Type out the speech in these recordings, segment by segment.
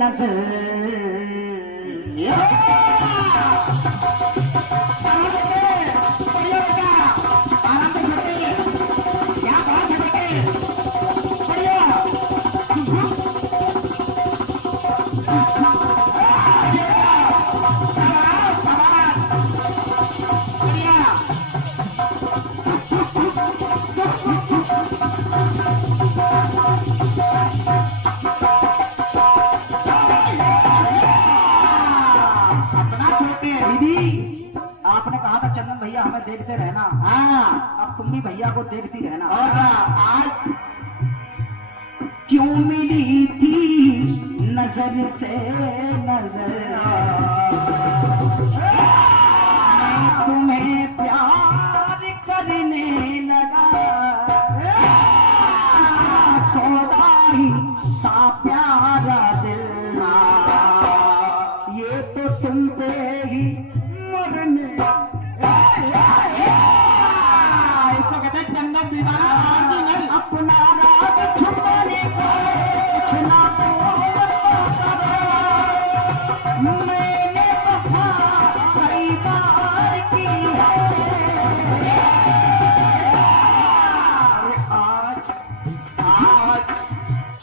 नजर भैया हमें देखते रहना। हाँ, अब तुम भी भैया को देखती रहना। आज क्यों मिली थी नजर से नजर, मैं तुम्हें प्यार करने लगा, सौदा ही सा प्यारा दिल, ये तो तुम पे ही मरने अपना राग छुपाने को कुछ ना मैंने वफा कई बार की है। आज आज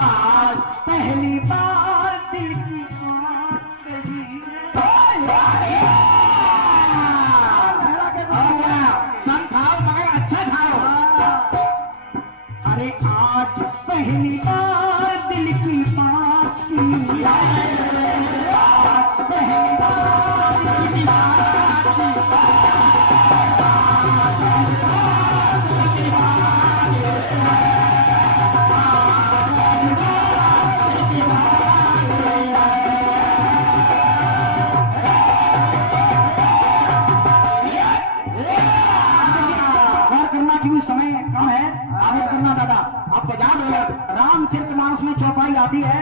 आज पहली बार दिल की बात कही है। कम खाओ मगर अच्छा खाओ। अरे आज पहली बार दिल की बात की, पहली बार दिल की बात करना क्यों समय कम है। करना दादा आप बजा दो। रामचरितमानस में चौपाई आती है,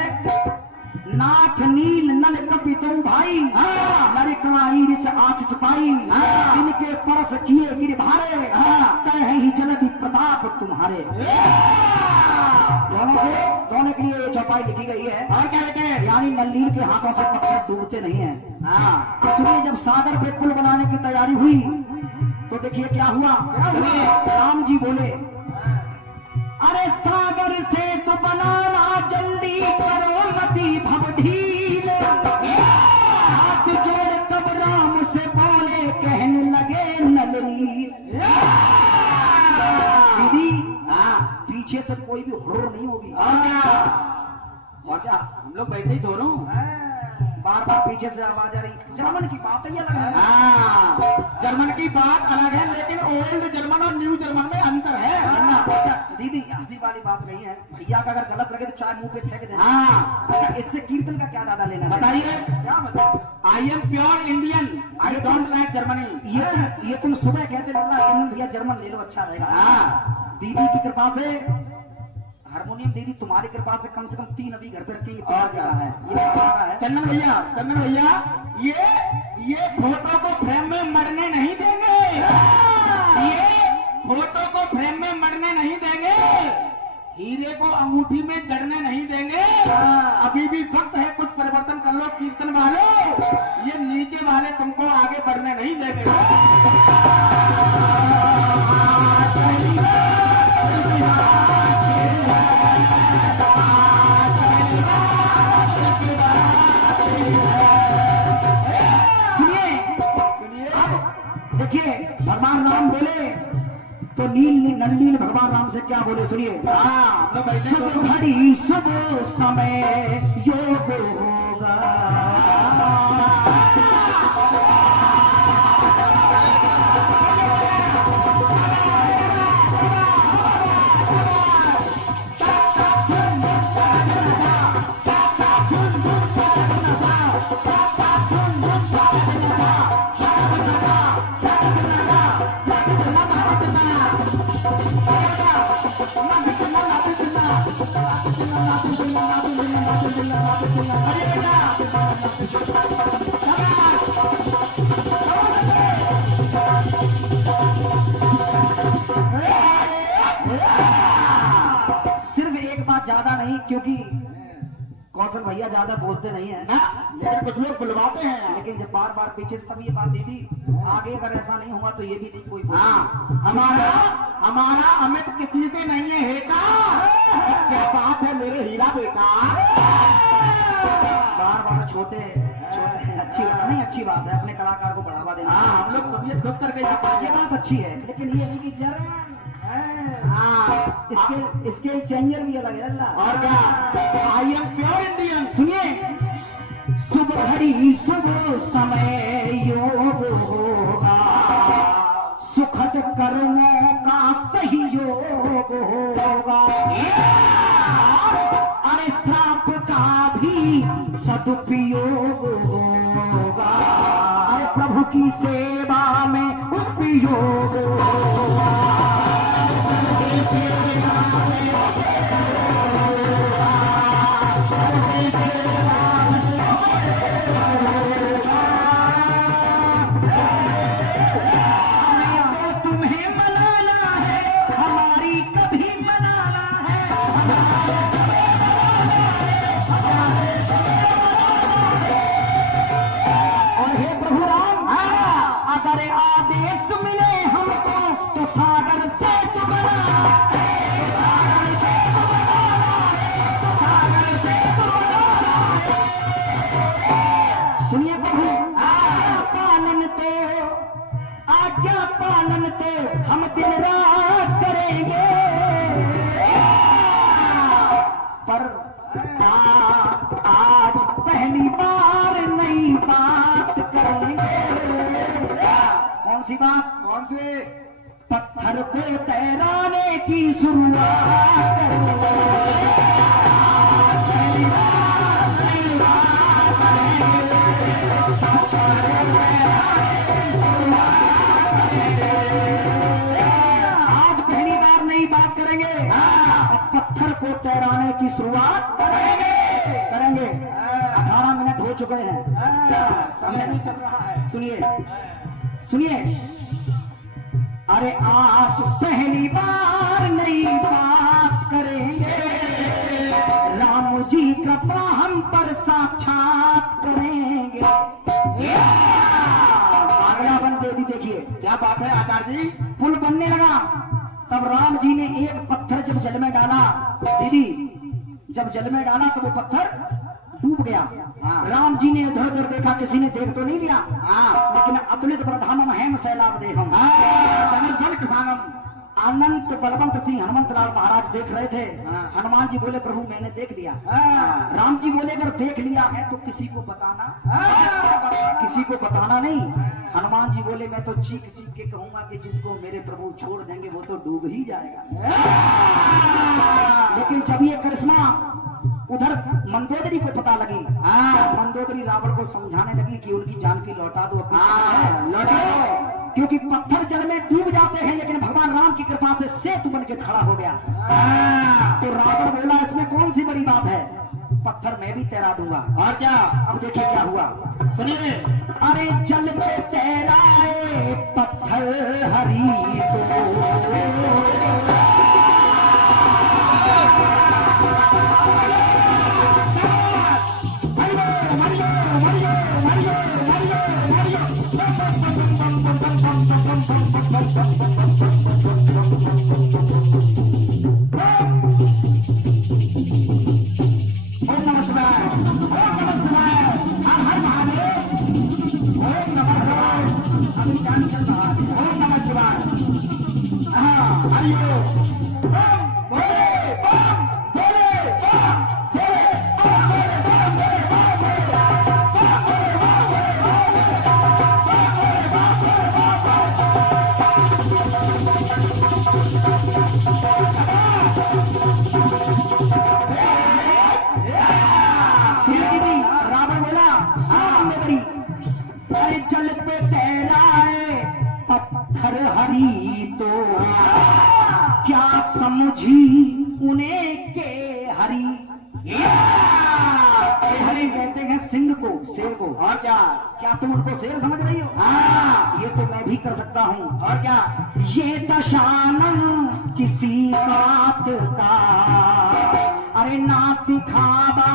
नाथ नील नल कपितो भाई, लड़कवाई से आशीष पाई, इनके परस किए गिर भारे, कहे ही जलधि प्रताप तुम्हारे। दोनों के लिए चौपाई लिखी गई है। और क्या लिखे, यानी नल्लील के हाथों से पत्थर डूबते नहीं है। तो सुनिए, जब सागर पे पुल बनाने की तैयारी हुई तो देखिए क्या हुआ। राम जी बोले, अरे सागर से तो बनाना जल्दी करो मती भव ढील, हाथ जोड़ तब राम से बोले कहने लगे नलनी। दीदी पीछे से कोई भी हुड़ नहीं होगी। और क्या हम लोग वैसे ही धो बार बार पीछे से आवाज आ रही। जर्मन की बात ही अलग है। जर्मन की बात अलग है, लेकिन ओल्ड जर्मन और न्यू जर्मन में अंतर है। अच्छा दीदी हंसी वाली बात नहीं है, भैया का अगर गलत लगे तो चाय मुंह पे फेंक देना। अच्छा इससे कीर्तन का क्या दादा लेना, बताइए क्या मतलब। I am pure Indian, I don't like Germany. ये तुम सुबह कहते चंदन भैया जर्मन ले लो अच्छा रहेगा। दीदी की कृपा से हारमोनियम दीदी तुम्हारी कृपा से कम 3 अभी घर पे रखे। ये चंदन भैया ये फोटो को फ्रेम में मरने नहीं देंगे, ये फोटो को फ्रेम में मरने नहीं देंगे, हीरे को अंगूठी में जड़ने नहीं देंगे। अभी भी वक्त है, कुछ परिवर्तन कर लो कीर्तन वालों, ये नीचे वाले तुमको आगे बढ़ने नहीं देंगे। देखिए भगवान राम बोले तो नल्लील भगवान राम से क्या बोले सुनिए। शुभ घड़ी शुभ समय योग होगा, सिर्फ एक बात ज्यादा नहीं, क्योंकि कौशल भैया ज्यादा बोलते नहीं है ना, लेकिन कुछ लोग बुलवाते हैं। लेकिन जब बार बार पीछे से तब ये बात दीदी आगे अगर ऐसा नहीं हुआ तो ये भी नहीं कोई हाँ, हमारा अमित किसी से नहीं है हेटा। क्या बात है मेरे हीरा बेटा। बार बार छोटे छोटे अच्छी बात नहीं, अच्छी बात है अपने कलाकार को बढ़ावा देना। हाँ, हम लोग तबीयत खुश करके जाते हैं। ये बात अच्छी है, लेकिन ये नहीं कि जरा हाँ, इसके चेंजर भी अलग है अल्लाह। और क्या, आई एम प्योर इंडियन। सुनिए, शुभ घड़ी शुभ समय योग होगा, सुखद कर्मों का सही योग होगा, अरे श्राप का भी सदुपयोग होगा, अरे प्रभु की सेवा में उपयोग होगा। हम दिन रात करेंगे, पर आज पहली बार नई बात करेंगे। कौन सी बात? कौन से? पत्थर पे तैराने की शुरुआत करेंगे। पहली बार नई बात करेंगे। आज पहली बार नई बात करेंगे। अब पत्थर को तैराने की शुरुआत करेंगे। 18 मिनट हो चुके हैं, समय नहीं चल रहा है। सुनिए, अरे आज पहली बार नई बात करेंगे, राम जी कृपा हम पर साक्षात करेंगे। अगला बन दे दी, देखिए क्या बात है आचार्य जी। पुल बनने लगा, तब राम जी ने एक पत्थर जब जल में डाला, दीदी जब जल में डाला तो वो पत्थर डूब गया। राम जी ने इधर उधर देखा, किसी ने देख तो नहीं लिया, लेकिन अतुलित प्रधानम हेम सैलाब देहम, अनंत बलवंत सिंह हनुमंत लाल महाराज देख रहे थे। हनुमान जी बोले प्रभु मैंने देख लिया। राम जी बोले अगर देख लिया है तो किसी को बताना, किसी को बताना नहीं। हनुमान जी बोले मैं तो चीख चीख के कहूंगा कि जिसको मेरे प्रभु छोड़ देंगे वो तो डूब ही जाएगा। लेकिन जब ये करिश्मा उधर मंदोदरी को पता लगी, मंदोदरी रावण को समझाने लगी कि उनकी जान की लौटा दो, लौटा दो, क्योंकि पत्थर जल में डूब जाते हैं लेकिन भगवान राम की कृपा से सेतु बन के खड़ा हो गया। तो रावण बोला इसमें कौन सी बड़ी बात है, पत्थर मैं भी तैरा दूंगा। और क्या? अब देखिए क्या हुआ, सुनिए। अरे जल में तैराए पत्थर हरी जल पे तैराए पत्थर हरी तो क्या समझी उन्हें के हरी। हरी कहते हैं सिंह को, शेर को। और क्या? क्या तुम उनको शेर समझ रही हो? हाँ, ये तो मैं भी कर सकता हूँ। और क्या? ये दशानन किसी बात का अरे ना दिखावा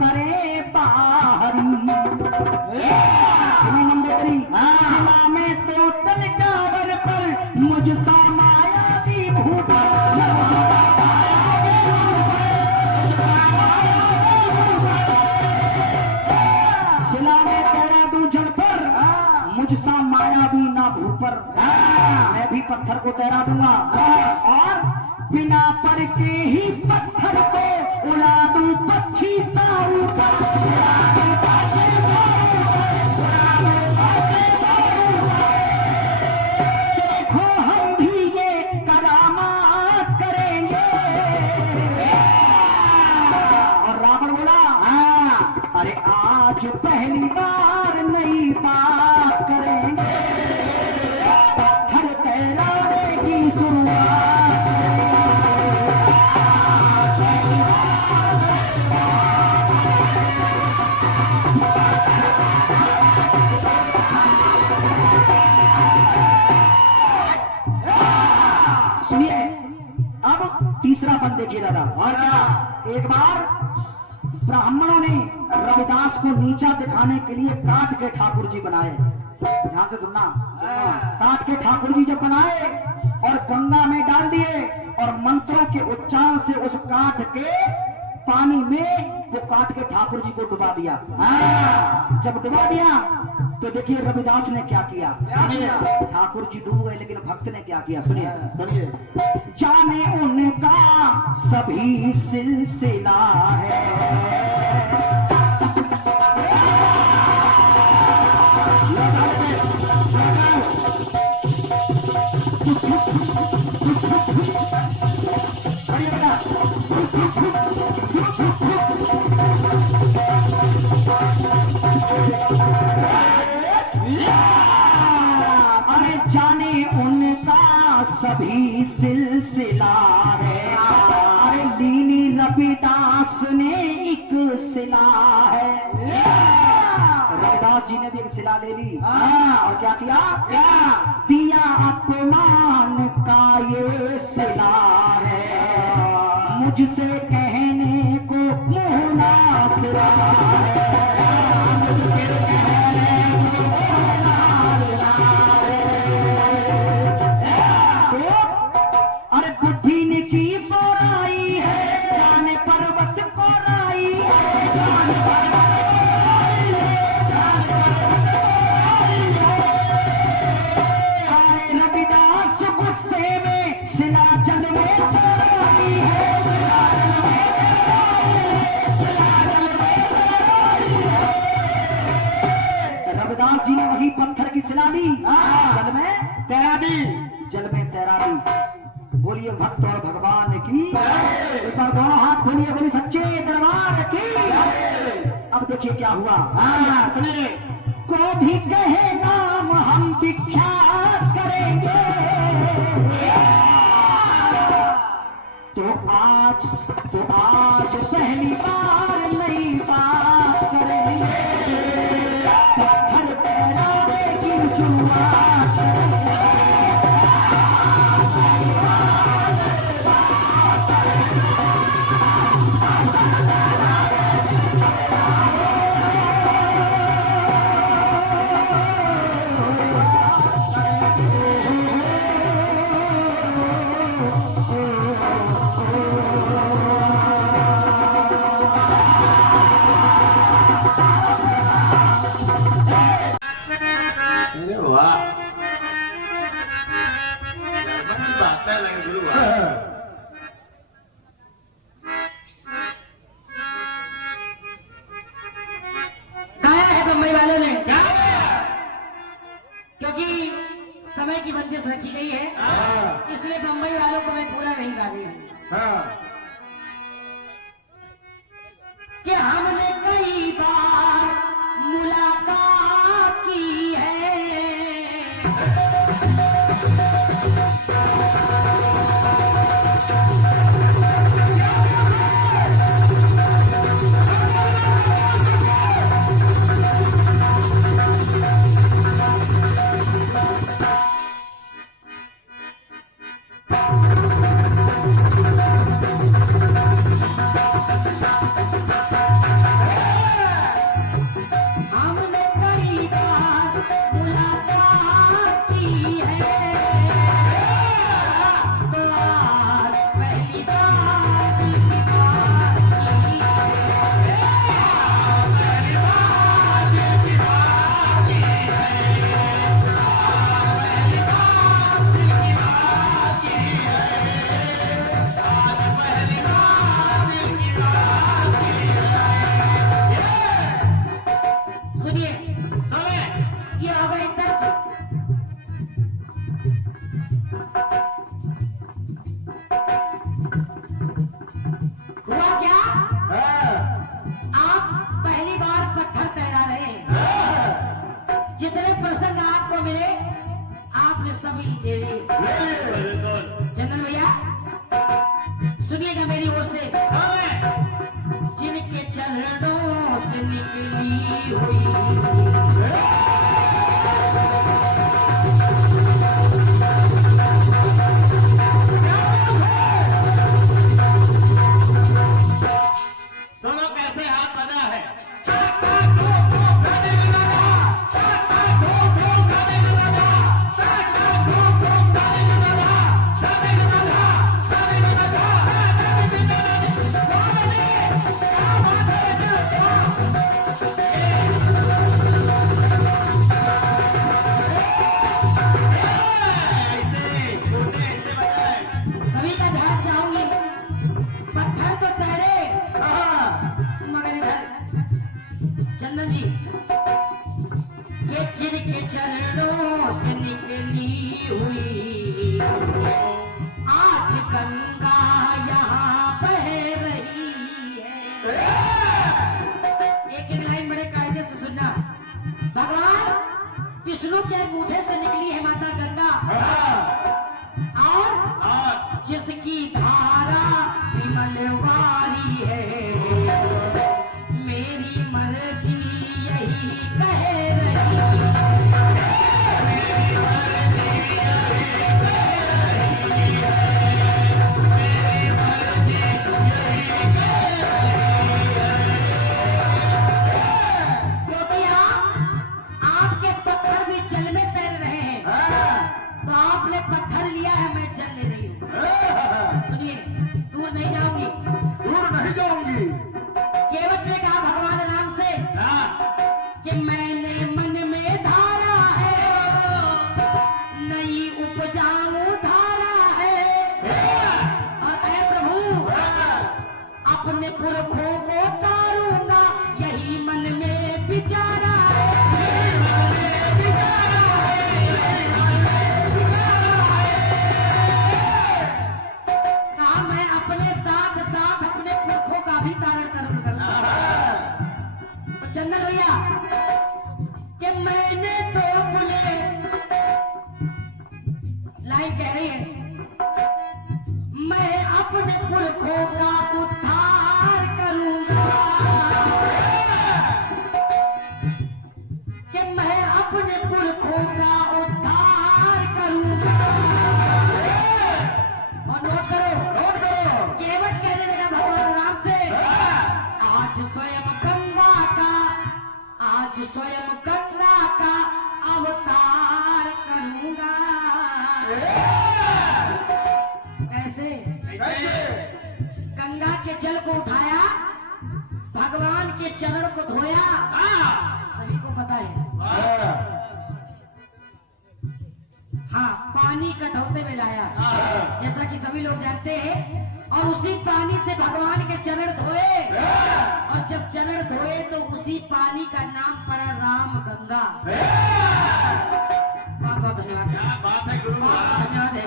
करे बाहरी सुनी मंदोदरी सिला में तो तल चावर पर मुझसा माया भी भूखा सिला में तेरा दू जल पर मुझसा माया भी ना भूपर मैं भी पत्थर को तैरा दूंगा और बिना पर के ही पत्थर को उड़ा दूं पक्षी सा ऊपर देखो हम भी ये करामात करेंगे और रावण बोला अरे आज पहली बार नई बात करेंगे पत्थर तैराने की शुरुआत सुनिए अब तीसरा बंद देखिए दादा और क्या एक बार ब्राह्मणों ने रविदास को नीचा दिखाने के लिए काट के ठाकुर जी बनाए ध्यान से सुनना काट के ठाकुर जी जब बनाए और गंगा में डाल दिए और मंत्रों के उच्चारण से उस काट के पानी में वो काट के ठाकुर जी को डुबा दिया जब डुबा दिया तो देखिए रविदास ने क्या किया ठाकुर जी डूब गए लेकिन भक्त ने क्या किया सुनिए सुनिए जाने उनका सभी सिलसिला है अरे जाने उनका सभी सिलसिला है अरे लीनी रविदास ने एक सिला है रविदास जी ने भी एक सिला ले ली और क्या किया दिया अपमान का ये सिला है मुझसे कहने को मुंह ना सिला अरे बुद्धि ने की बोराई है जाने पर्वत को राई आए रविदास गुस्से में सिला जल में तैराई है रविदास जी ने वही पत्थर की सिला ली जल में तैरा दी जल में तैरा दी बोलिए भक्त और भगवान की एक बार दोनों हाथ खोलिए बोली सच्चे दरबार की अब देखिए क्या हुआ सुनिए क्रोधी कहे नाम हम विख्यात करेंगे तो आज पहली बार नई बात करेंगे पत्थर तैराने की शुरुआत समय की बंदिश रखी गई है इसलिए बम्बई वालों को मैं पूरा नहीं गा रही हूँ कि हमने कई बार मुलाकात की है के अंगूठे से निकली है माता गंगा, और जिसकी धारा विमलवारी है, मेरी मर्जी यही कह रही क्योंकि आपके पत्थर भी जल में तैर रहे हैं, तो आपने पत्थर लिया है, मैं जल ले रही हूँ। सुनिए, दूर नहीं जाऊंगी। दूर नहीं जाऊंगी। केवट ने कहा भगवान राम से कि मैंने मन में धारा है, नई उपजाऊ धारा है, और ऐ प्रभु अपने पुरखों को तारूंगा, यही मन में विचारा है। कहा मैं अपने साथ साथ अपने पुरखों का भी तारण करूंगा। तो चंदन भैया कि मैंने तो बोले, लाइन कह रही है, मैं अपने पुरखों का उद्धार करूंगा, कि मैं अपने पुरखों का उद्धार करूंगा। और नोट करो, केवट कहने लगा भगवान राम से, आज स्वयं गंगा का अवतार करूंगा। कैसे? गंगा के जल को उठाया, भगवान के चरण को धोया, सभी को पता है। हाँ, पानी कटौते में लाया, जैसा कि सभी लोग जानते हैं, और उसी पानी से भगवान के चरण धोए, और जब चरण धोए तो उसी पानी का नाम पड़ा राम गंगा। बहुत बहुत धन्यवाद है, बात है गुरु। बहुत धन्यवाद है,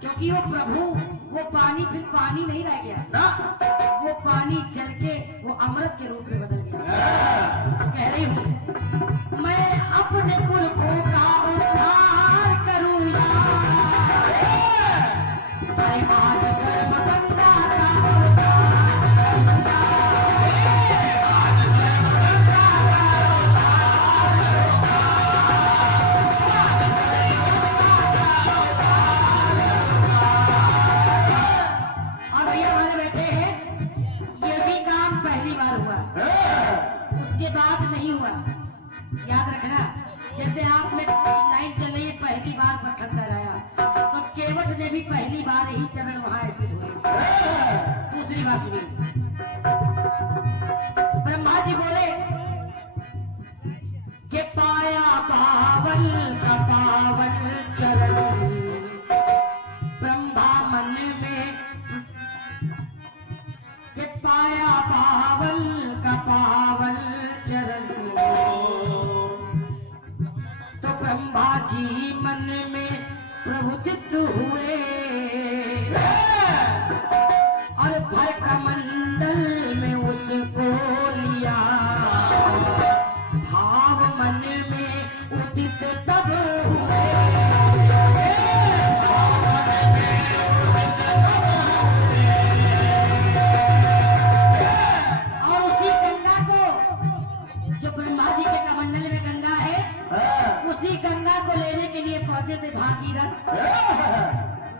क्योंकि वो प्रभु, वो पानी फिर पानी नहीं रह गया, वो पानी चल के वो अमृत के रूप में बदल गया। कह रही हूँ मैं अपने पुरखों का उद्धार करूंगा, अरे आज स्वयं गंगा का अवतार करूंगा, आज स्वयं गंगा का अवतार करूंगा। और भैया हमारे बैठे हैं, ये भी काम पहली बार हुआ, उसके बाद नहीं हुआ। याद रखना, जैसे आप में लाइन चल रही है, पहली बार पत्थर कराया, तो केवट ने भी पहली बार ही चरण वहां ऐसे धोए। दूसरी बात सुनिए, ब्रह्मा जी बोले कि पाया पावन का पावन चरण, ब्रह्मा मन में कि पाया पावन का पावन चरण, तो ब्रह्मा जी मन में प्रभुदित हुए, और भर कमंडल में उसको लिया, भाव मन में उदित तब हुए। और उसी गंगा को, जो ब्रह्मा जी के कमंडल में गंगा है, उसी गंगा को लेने के लिए पहुंचे थे भागीरथ।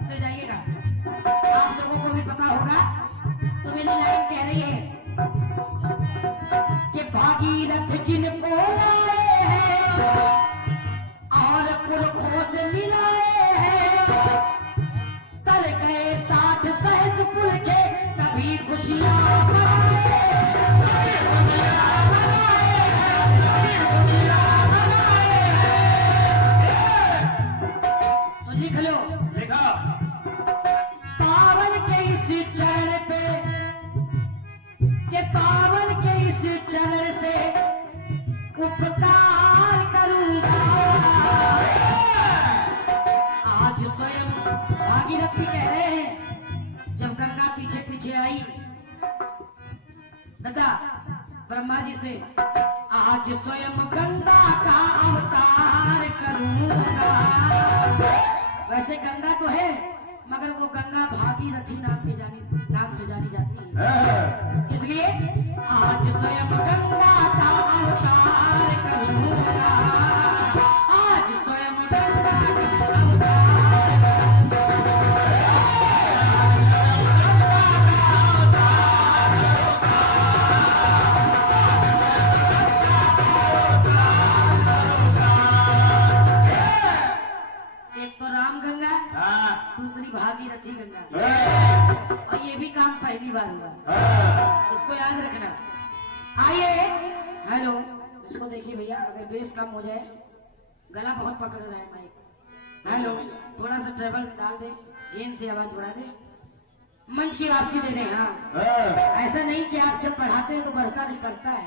तो जाइएगा, आप लोगों को भी पता होगा, तो मेरी लाइन कह रही है कि भागीरथ जिनको लाए हैं और पुरखों से मिलाए हैं, कल गए 60 सहस पुरखे, तभी खुशियां मनाए, तभी खुशियां मनाए, तभी खुशियां मनाए। तो लिख लो, पावन के इस चरण पे, के पावन के इस चरण से उपकार करूंगा। आज स्वयं भागीरथ भी कह रहे हैं, जब गंगा पीछे पीछे आई, दादा ब्रह्मा जी से आज स्वयं गंगा का अवतार करूंगा। वैसे गंगा तो है मगर वो गंगा भागीरथी नाम से जानी जाती है, इसलिए आज स्वयं गंगा का अवतार करूंगा। आज स्वयं गंगा का अवतार दूसरी भागीरथी गंगा, और ये भी काम पहली बार हुआ, इसको याद रखना। आइए, हेलो, इसको देखिए भैया, अगर बेस कम हो जाए, गला बहुत पकड़ रहा है माइक। हेलो, थोड़ा सा ट्रेवल डाल दे, गेन से आवाज बढ़ा दे, मंच की वापसी दे दे। हाँ, ऐसा नहीं कि आप जब बढ़ाते हैं तो बढ़ता नहीं, करता है।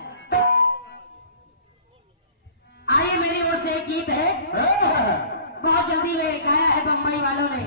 आइए, मेरी ओर से एक गीत है, बहुत जल्दी में गाया है बम्बई वालों ने।